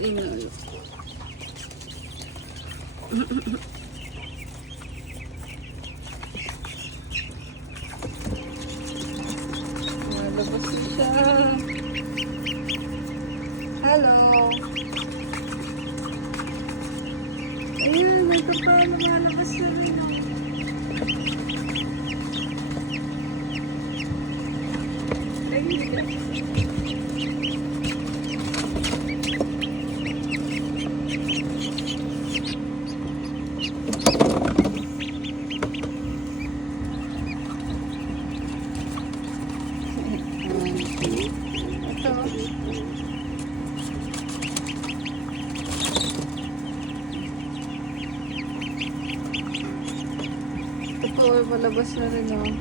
Inulo. Malabas na siya. Hello. Ayun, ito pa. Lumalabas na rin. Ay, hindi ka. Ito, malabas na rin, oh.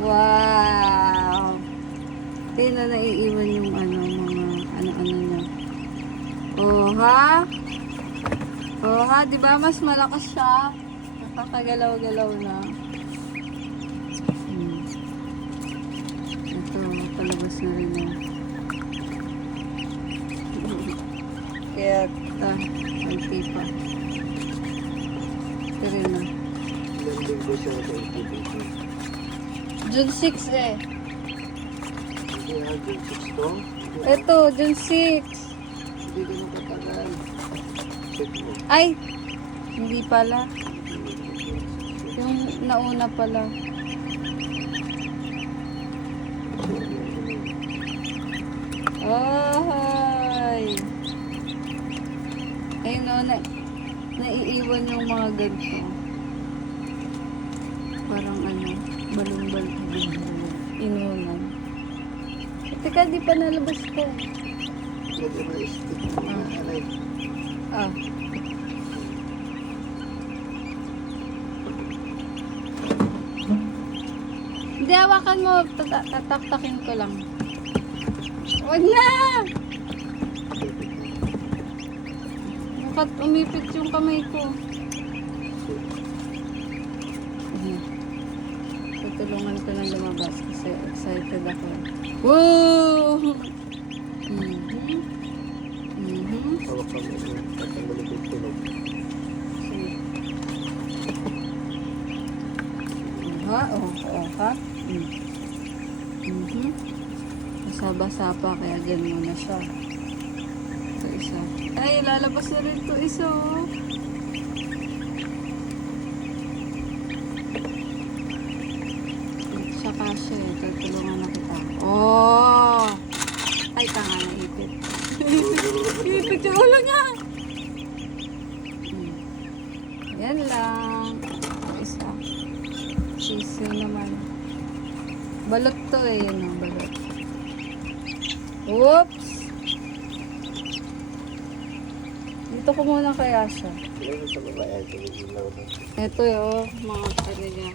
Wow! Hindi na naiiwan yung mga ano-ano niya. Oh, ha? Oh, ha? Diba mas malakas siya? Nakakagalaw-galaw na. Ito, palabas na rin, oh. Kaya, anti pa. Ito rin, oh. June 6 eh. Ito, June 6. Ay, hindi pala. Yung nauna pala. Ay. Ayun o, naiiwan yung mga ganito. Parang ano, balong-balong. Inunan. Teka, di pa nalabas ko. Ah. Hindi, hawakan mo. Tataktakin ko lang. Wag na! Bakit umipit yung kamay ko? Tutulungan ko ng lumabas kasi excited ako. Woo! Ha? Oh, ha? Basa-basa pa kaya dyan muna siya. Ito isa. Ay, lalabas na rin ito isa, oh. Saka siya eh. Tutulungan na kita. Oh! Ay, tanga na ipit. Ipit yung ulo niya. Yan lang. Isa. Sisiw naman. Balot to eh. Yan o, balot. Oops! Dito ko muna kaya siya. Ito yung mga ano niya.